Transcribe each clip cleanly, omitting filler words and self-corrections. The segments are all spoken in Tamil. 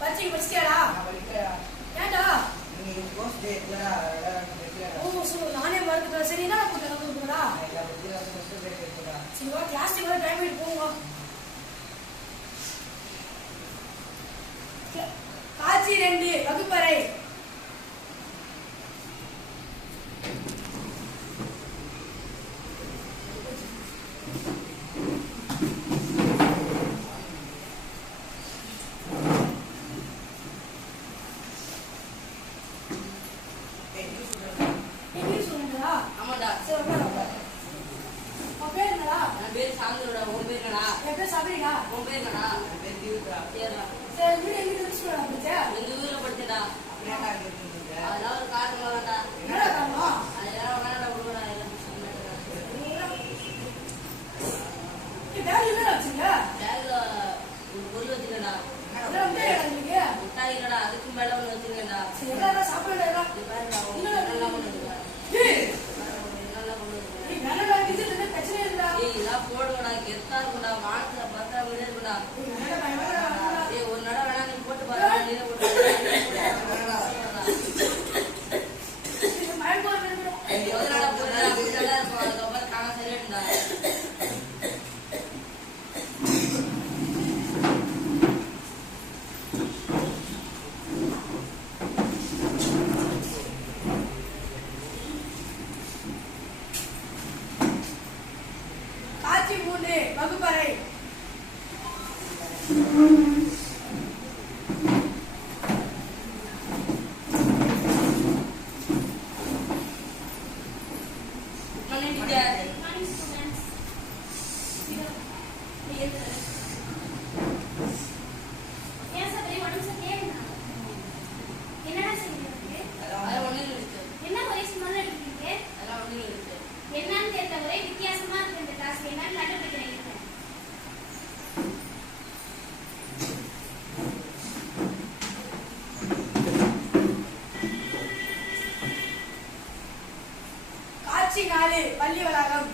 பச்சை பச்சியாடா ஏன்டா நானே மறந்துட்டேன். சரி என்ன கொடுக்குறா சரி வா கிளாஸ் டைம் ஆயிட்டு போவோம். காட்சி 2 வகுப்பறை. காட்சி 3 வகுப்பறை. காட்சி 4 பள்ளி வளாகம்.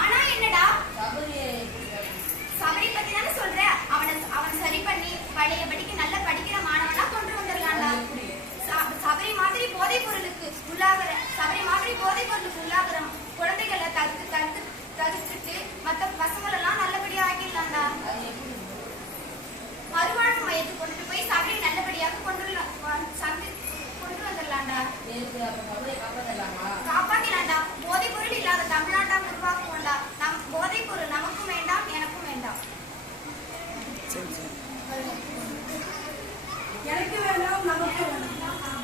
ஆனா என்னடா? சபரி பத்தி தானே சொல்ற. அவன் சரி பண்ணி பழையபடிக்கு நல்ல படிக்கிற மாணவனா கொண்டு வந்துடலாம்டா. சபரி மாதிரி போதைப் பொருளுக்கு உள்ளாகிற குழந்தைகளை தடுத்துட்டு மத்த பசங்களெல்லாம் நல்லபடியா ஆக்கிடலாம்டா. மறுவாழ்வு மையத்துக்கு கொண்டு போய் சபரி நல்லபடியாக கொண்டு வந்துடலாம்டா. காப்பாத்திலாம்டா. போதைப் பொருள் இல்லாத தமிழ்நாட்டா உருவாக்குவோம்டா. போதைப் பொருள் நமக்கும் வேண்டாம், எனக்கும் வேண்டாம். எனக்கு வேண்டாம், நமக்கு வேண்டாம்.